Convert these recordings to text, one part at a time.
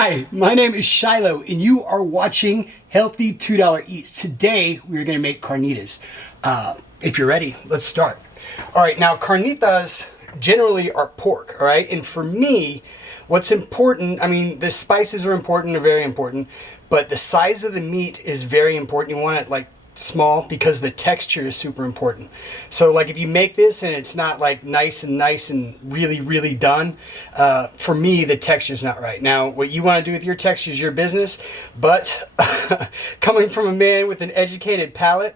Hi, my name is Shiloh, and you are watching Healthy $2 Eats. Today, we're going to make carnitas. If you're ready, let's start. All right, now carnitas generally are pork, all right? And for me, what's important, I mean, the spices are important, they're very important, but the size of the meat is very important. You want it like small because the texture is super important. So like if you make this and it's not like nice and really done, for me the texture is not right. Now what you want to do with your texture is your business, but coming from a man with an educated palate,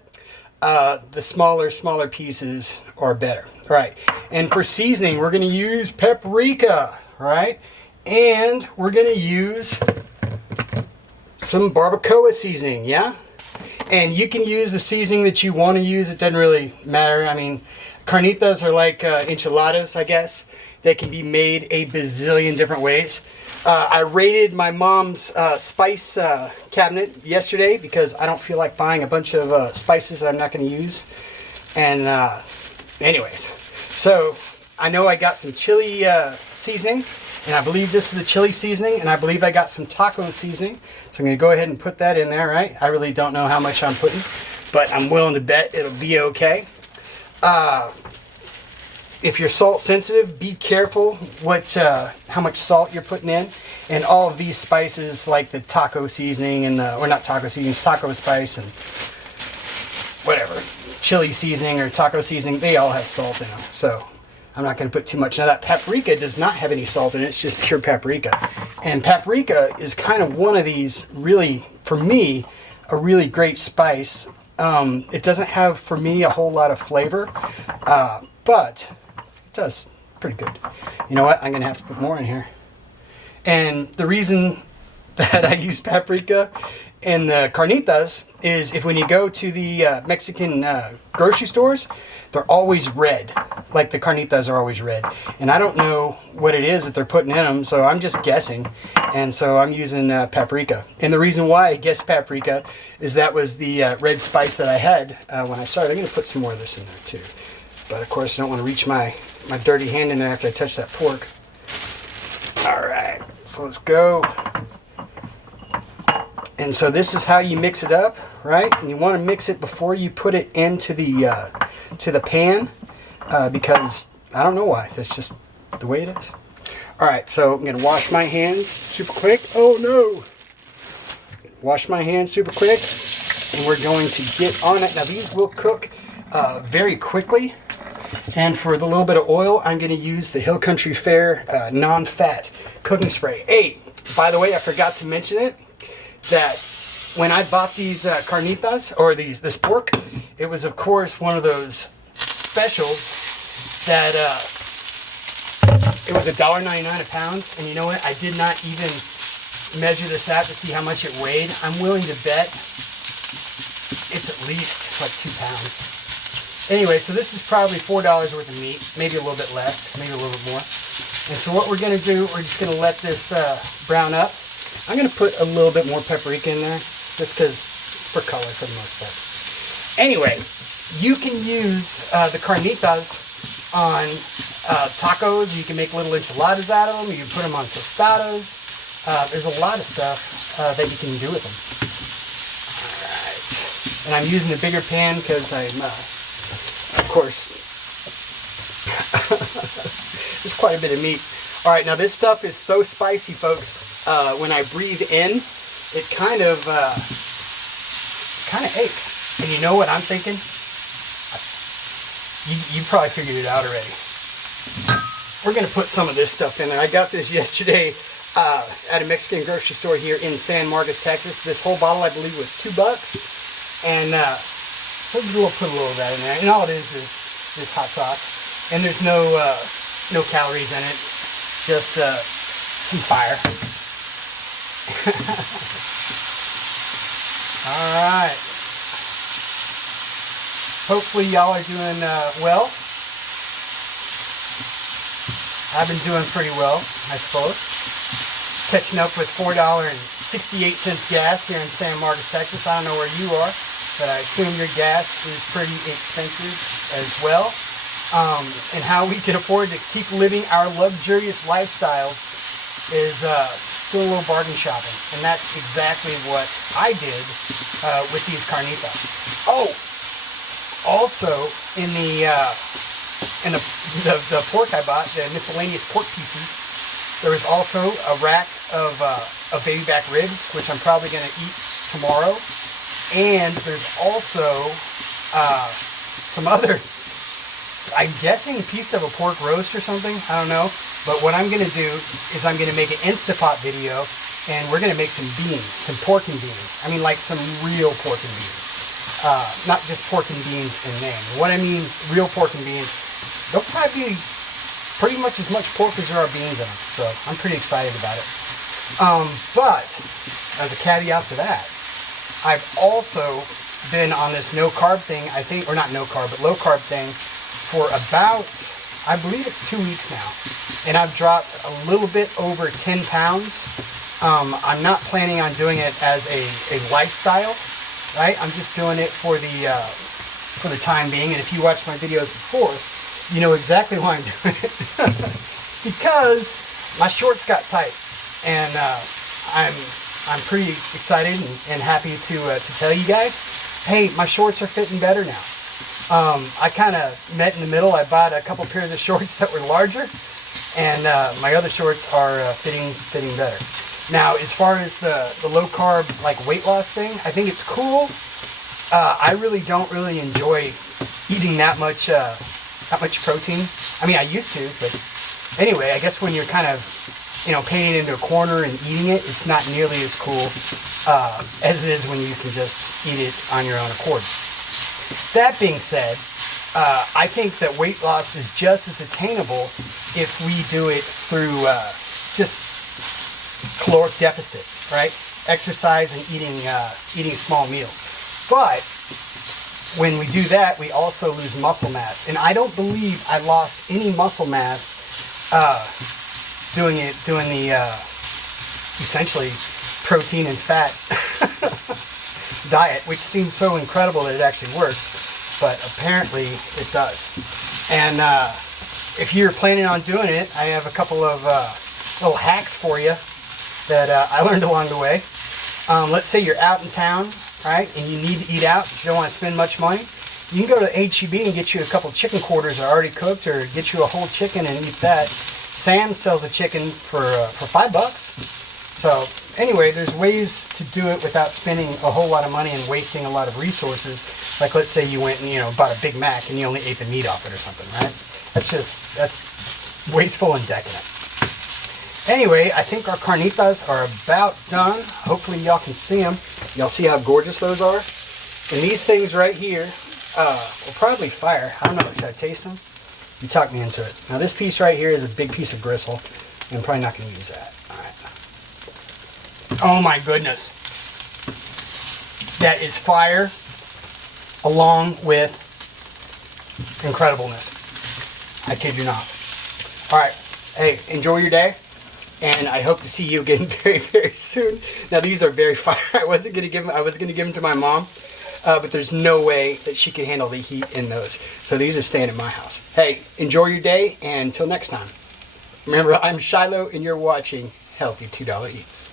the smaller pieces are better. All right, and for seasoning we're going to use paprika, right? And we're going to use some barbacoa seasoning, yeah? And you can use the seasoning that you want to use. It doesn't really matter. I mean, carnitas are like enchiladas, I guess. They can be made a bazillion different ways. I raided my mom's spice cabinet yesterday because I don't feel like buying a bunch of spices that I'm not going to use. And anyways, so I know I got some chili seasoning. And I believe this is the chili seasoning, and I believe I got some taco seasoning. So I'm going to go ahead and put that in there, right? I really don't know how much I'm putting, but I'm willing to bet it'll be okay. If you're salt sensitive, be careful how much salt you're putting in. And all of these spices, like the taco seasoning, and or not taco seasoning, taco spice, and whatever, chili seasoning or taco seasoning, they all have salt in them. So I'm not going to put too much. Now that paprika does not have any salt in it. It's just pure paprika. And paprika is kind of one of these really, for me, a really great spice. It doesn't have, for me, a whole lot of flavor, but it does pretty good. You know what? I'm going to have to put more in here. And the reason that I use paprika in the carnitas is if when you go to the Mexican grocery stores, they're always red, like the carnitas are always red. And I don't know what it is that they're putting in them, so I'm just guessing. And so I'm using paprika. And the reason why I guessed paprika is that was the red spice that I had when I started. I'm going to put some more of this in there too. But of course, I don't want to reach my dirty hand in there after I touch that pork. All right, so let's go. And so this is how you mix it up, right? And you want to mix it before you put it into the pan, because I don't know why. That's just the way it is. All right, so I'm going to wash my hands super quick. Oh no! Wash my hands super quick, and we're going to get on it. Now these will cook very quickly. And for the little bit of oil, I'm going to use the Hill Country Fare non-fat cooking spray. Hey, by the way, I forgot to mention it, that when I bought these carnitas, or this pork, it was of course one of those specials that it was $1.99 a pound. And you know what? I did not even measure this out to see how much it weighed. I'm willing to bet it's at least like 2 pounds. Anyway, so this is probably $4 worth of meat, maybe a little bit less, maybe a little bit more. And so what we're going to do, we're just going to let this brown up. I'm going to put a little bit more paprika in there, just because for color for the most part. Anyway, you can use the carnitas on tacos. You can make little enchiladas out of them. You can put them on tostadas. There's a lot of stuff that you can do with them. All right. And I'm using a bigger pan because I'm, of course, there's quite a bit of meat. All right, now this stuff is so spicy, folks. When I breathe in, it kind of aches. And you know what I'm thinking? You probably figured it out already. We're going to put some of this stuff in there. I got this yesterday at a Mexican grocery store here in San Marcos, Texas. This whole bottle, I believe, was $2. And so we'll put a little of that in there. And all it is this hot sauce. And there's no calories in it. Just some fire. All right. Hopefully y'all are doing well. I've been doing pretty well, I suppose. Catching up with $4.68 gas here in San Marcos, Texas. I don't know where you are, but I assume your gas is pretty expensive as well. And how we can afford to keep living our luxurious lifestyles is doing a little bargain shopping, and that's exactly what I did with these carnitas. Oh, also in the pork I bought, the miscellaneous pork pieces, there was also a rack of baby back ribs, which I'm probably going to eat tomorrow. And there's also some other, I'm guessing, piece of a pork roast or something. I don't know. But what I'm going to do is I'm going to make an Instapot video, and we're going to make some beans, some pork and beans. I mean, like some real pork and beans. Not just pork and beans in name. What I mean, real pork and beans, they'll probably be pretty much as much pork as there are beans in them. So I'm pretty excited about it. But as a caveat to that, I've also been on this no carb thing, I think, or not no carb, but low carb thing for about, I believe it's 2 weeks now. And I've dropped a little bit over 10 pounds. I'm not planning on doing it as a lifestyle, right? I'm just doing it for the time being. And if you watched my videos before, you know exactly why I'm doing it. Because my shorts got tight. And I'm pretty excited and happy to tell you guys, hey, my shorts are fitting better now. I kind of met in the middle. I bought a couple pairs of shorts that were larger, and my other shorts are fitting better. Now, as far as the low carb like weight loss thing, I think it's cool. I really don't enjoy eating that much protein. I mean, I used to, but anyway, I guess when you're kind of, you know, painting it into a corner and eating it, it's not nearly as cool as it is when you can just eat it on your own accord. That being said, I think that weight loss is just as attainable if we do it through just caloric deficit, right? Exercise and eating small meals. But when we do that, we also lose muscle mass. And I don't believe I lost any muscle mass doing the essentially protein and fat diet, which seems so incredible that it actually works, but apparently it does. And if you're planning on doing it, I have a couple of little hacks for you that I learned along the way. Let's say you're out in town, right, and you need to eat out, but you don't want to spend much money. You can go to H-E-B and get you a couple chicken quarters that are already cooked, or get you a whole chicken and eat that. Sam sells a chicken for $5. So anyway, there's ways to do it without spending a whole lot of money and wasting a lot of resources. Like, let's say you went and, you know, bought a Big Mac and you only ate the meat off it or something, right? That's wasteful and decadent. Anyway, I think our carnitas are about done. Hopefully y'all can see them. Y'all see how gorgeous those are? And these things right here will probably fire. I don't know, should I taste them? You talk me into it. Now this piece right here is a big piece of gristle, and I'm probably not going to use that. All right. Oh my goodness. That is fire along with incredibleness. I kid you not. All right. Hey, enjoy your day, and I hope to see you again very, very soon. Now these are very fire. I was going to give them to my mom. But there's no way that she can handle the heat in those. So these are staying at my house. Hey, enjoy your day, and until next time. Remember, I'm Shiloh, and you're watching Healthy $2 Eats.